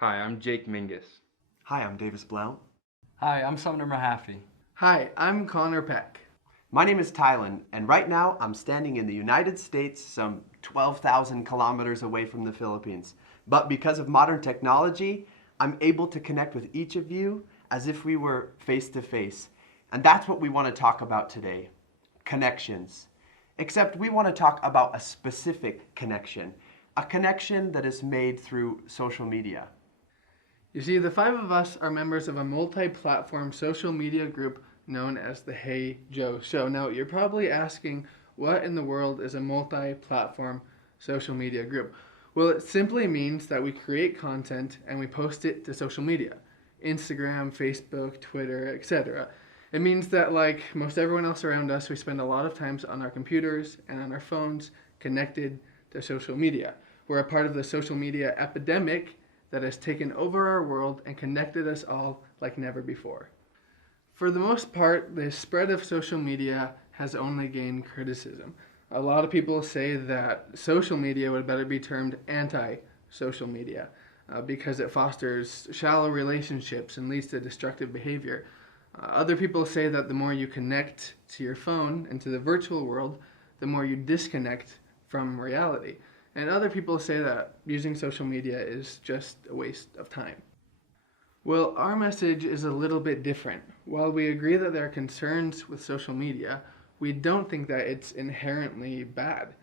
Hi, I'm Jake Mingus. Hi, I'm Davis Blount. Hi, I'm Sumner Mahaffey. Hi, I'm Connor Peck. My name is Tylen, and right now I'm standing in the United States, some 12,000 kilometers away from the Philippines. But because of modern technology, I'm able to connect with each of you as if we were face to face. And that's what we want to talk about today, connections. Except we want to talk about a specific connection, a connection that is made through social media. You see, the five of us are members of a multi-platform social media group known as the Hey Joe Show. Now, you're probably asking, what in the world is a multi-platform social media group? Well, it simply means that we create content and we post it to social media. Instagram, Facebook, Twitter, etc. It means that, like most everyone else around us, we spend a lot of times on our computers and on our phones connected to social media. We're a part of the social media epidemic that has taken over our world and connected us all like never before. For the most part, the spread of social media has only gained criticism. A lot of people say that social media would better be termed anti-social media because it fosters shallow relationships and leads to destructive behavior. Other people say that the more you connect to your phone and to the virtual world, the more you disconnect from reality. And other people say that using social media is just a waste of time. Well, our message is a little bit different. While we agree that there are concerns with social media, we don't think that it's inherently bad.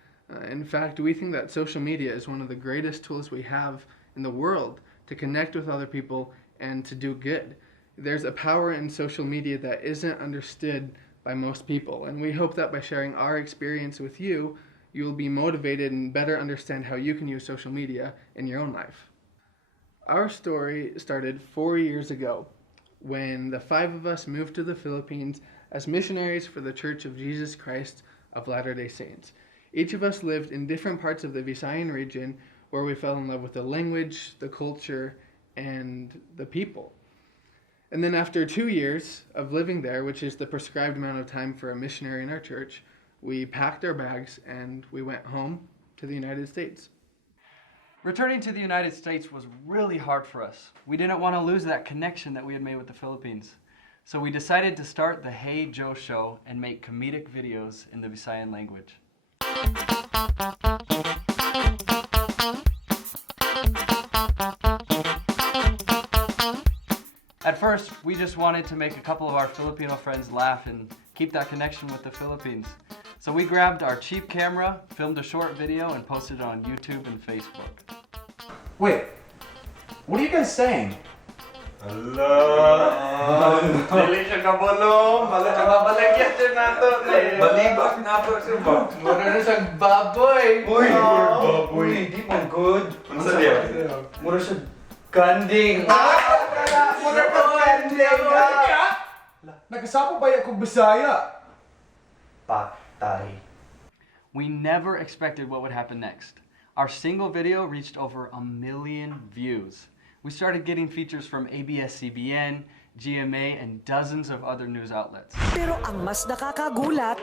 In fact, we think that social media is one of the greatest tools we have in the world to connect with other people and to do good. There's a power in social media that isn't understood by most people, and we hope that by sharing our experience with you, you'll be motivated and better understand how you can use social media in your own life. Our story started 4 years ago when the five of us moved to the Philippines as missionaries for the Church of Jesus Christ of Latter-day Saints. Each of us lived in different parts of the Visayan region where we fell in love with the language, the culture, and the people. And then after 2 years of living there, which is the prescribed amount of time for a missionary in our church, we packed our bags and we went home to the United States. Returning to the United States was really hard for us. We didn't want to lose that connection that we had made with the Philippines. So we decided to start the Hey Joe Show and make comedic videos in the Visayan language. At first, we just wanted to make a couple of our Filipino friends laugh and keep that connection with the Philippines. So we grabbed our cheap camera, filmed a short video, and posted it on YouTube and Facebook. Wait, what are you guys saying? Hello! Dili siya kabalo! Babalagyan siya nato! Balibak nato siya ba? Mura na siyang baboy! Uy! Baboy! Di mo good! Ano sa diya? Mura siya ganding! Mura pa kandeng ka! Nagkasapo ba yung Bisaya? Patay. We never expected what would happen next. Our single video reached over 1 million views. We started getting features from ABS-CBN, GMA, and dozens of other news outlets. Pero ang mas nakakagulat,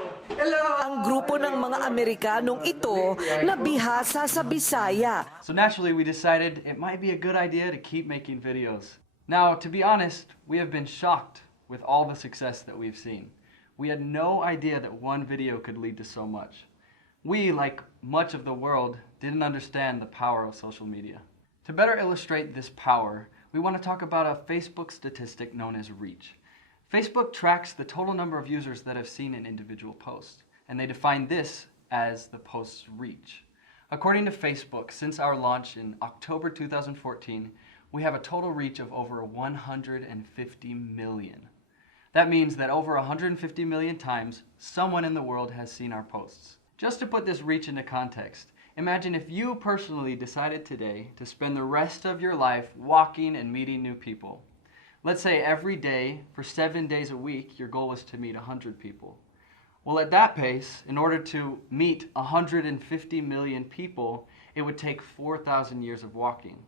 ang grupo ng mga Amerikanong ito na bihasa sa Bisaya. So naturally, we decided it might be a good idea to keep making videos. Now, to be honest, we have been shocked with all the success that we've seen. We had no idea that one video could lead to so much. We, like much of the world, didn't understand the power of social media. To better illustrate this power, we want to talk about a Facebook statistic known as reach. Facebook tracks the total number of users that have seen an individual post, and they define this as the post's reach. According to Facebook, since our launch in October 2014, we have a total reach of over 150 million. That means that over 150 million times, someone in the world has seen our posts. Just to put this reach into context, imagine if you personally decided today to spend the rest of your life walking and meeting new people. Let's say every day, for 7 days a week, your goal was to meet 100 people. Well, at that pace, in order to meet 150 million people, it would take 4,000 years of walking.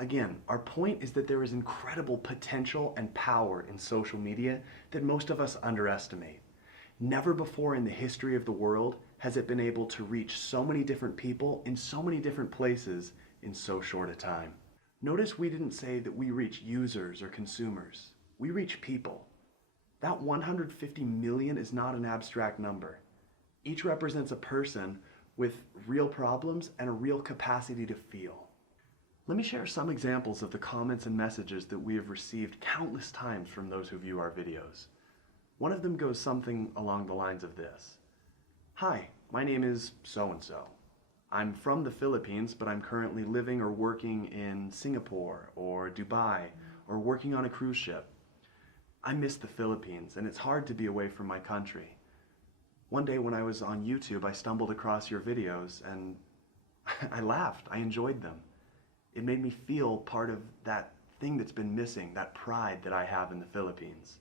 Again, our point is that there is incredible potential and power in social media that most of us underestimate. Never before in the history of the world has it been able to reach so many different people in so many different places in so short a time. Notice we didn't say that we reach users or consumers. We reach people. That 150 million is not an abstract number. Each represents a person with real problems and a real capacity to feel. Let me share some examples of the comments and messages that we have received countless times from those who view our videos. One of them goes something along the lines of this. Hi, my name is so-and-so. I'm from the Philippines, but I'm currently living or working in Singapore or Dubai or working on a cruise ship. I miss the Philippines, and it's hard to be away from my country. One day when I was on YouTube, I stumbled across your videos and I laughed. I enjoyed them. It made me feel part of that thing that's been missing, that pride that I have in the Philippines.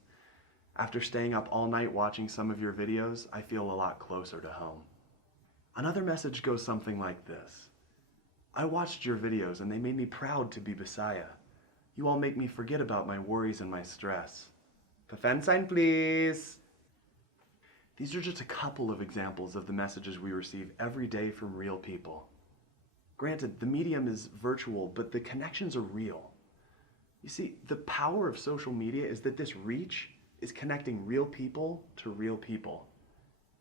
After staying up all night watching some of your videos, I feel a lot closer to home. Another message goes something like this. I watched your videos and they made me proud to be Bisaya. You all make me forget about my worries and my stress. Pa-fan sign, please. These are just a couple of examples of the messages we receive every day from real people. Granted, the medium is virtual, but the connections are real. You see, the power of social media is that this reach is connecting real people to real people.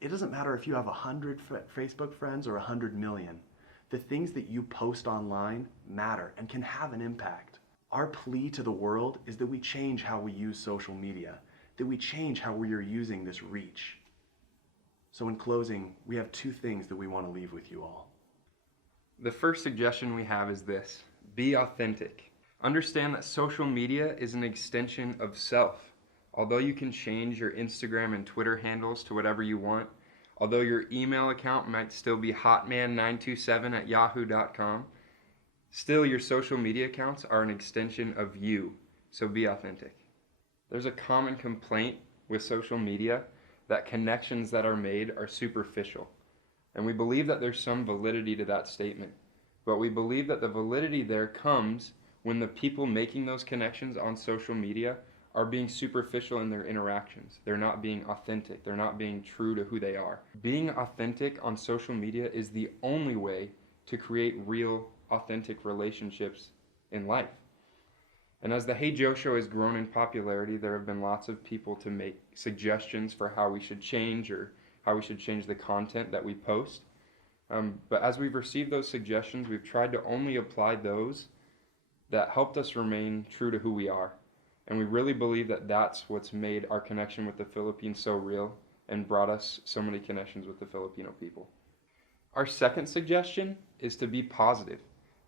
It doesn't matter if you have 100 Facebook friends or 100 million. The things that you post online matter and can have an impact. Our plea to the world is that we change how we use social media, that we change how we are using this reach. So in closing, we have two things that we want to leave with you all. The first suggestion we have is this: be authentic. Understand that social media is an extension of self. Although you can change your Instagram and Twitter handles to whatever you want, although your email account might still be hotman927@yahoo.com, still your social media accounts are an extension of you, so be authentic. There's a common complaint with social media that connections that are made are superficial. And we believe that there's some validity to that statement. But we believe that the validity there comes when the people making those connections on social media are being superficial in their interactions. They're not being authentic. They're not being true to who they are. Being authentic on social media is the only way to create real, authentic relationships in life. And as the Hey Joe Show has grown in popularity, there have been lots of people to make suggestions for how we should change or how we should change the content that we post. But as we've received those suggestions, we've tried to only apply those that helped us remain true to who we are. And we really believe that that's what's made our connection with the Philippines so real and brought us so many connections with the Filipino people. Our second suggestion is to be positive.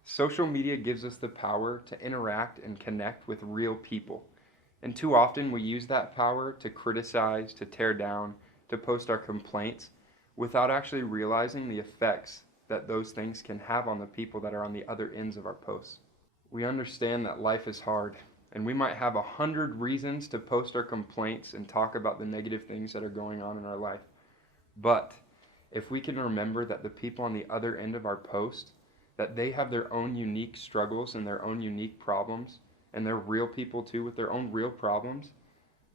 Social media gives us the power to interact and connect with real people. And too often we use that power to criticize, to tear down, to post our complaints without actually realizing the effects that those things can have on the people that are on the other ends of our posts. We understand that life is hard, and we might have 100 reasons to post our complaints and talk about the negative things that are going on in our life. But if we can remember that the people on the other end of our post, that they have their own unique struggles and their own unique problems, and they're real people too with their own real problems,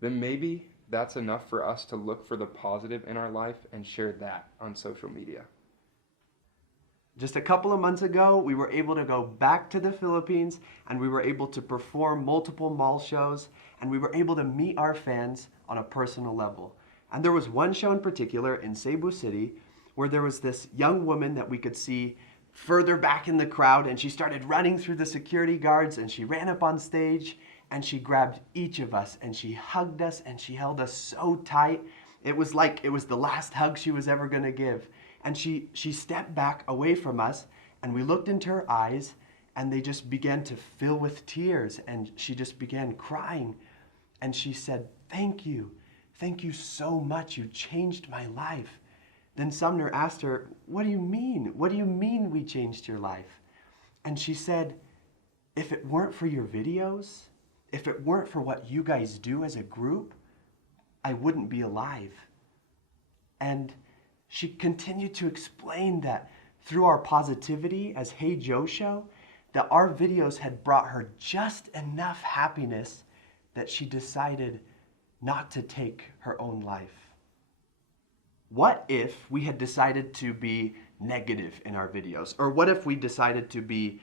then maybe that's enough for us to look for the positive in our life and share that on social media. Just a couple of months ago, we were able to go back to the Philippines and we were able to perform multiple mall shows and we were able to meet our fans on a personal level. And there was one show in particular in Cebu City where there was this young woman that we could see further back in the crowd, and she started running through the security guards and she ran up on stage and she grabbed each of us and she hugged us and she held us so tight. It was like it was the last hug she was ever going to give. And she stepped back away from us and we looked into her eyes and they just began to fill with tears and she just began crying. And she said, "Thank you. Thank you so much. You changed my life." Then Sumner asked her, "What do you mean? What do you mean we changed your life?" And she said, "If it weren't for your videos, if it weren't for what you guys do as a group, I wouldn't be alive." And she continued to explain that through our positivity as Hey Joe Show, that our videos had brought her just enough happiness that she decided not to take her own life. What if we had decided to be negative in our videos? Or what if we decided to be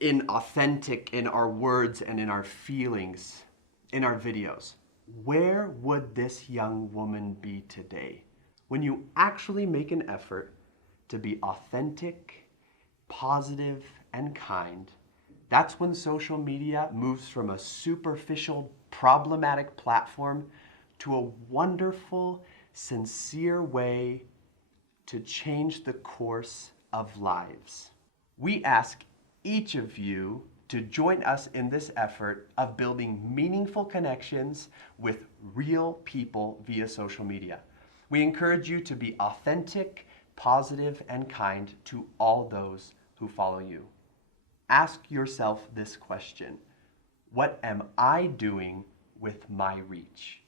inauthentic in our words and in our feelings in our videos, where would this young woman be today? When you actually make an effort to be authentic, positive, and kind, that's when social media moves from a superficial, problematic platform to a wonderful, sincere way to change the course of lives. We ask each of you to join us in this effort of building meaningful connections with real people via social media. We encourage you to be authentic, positive, and kind to all those who follow you. Ask yourself this question: what am I doing with my reach?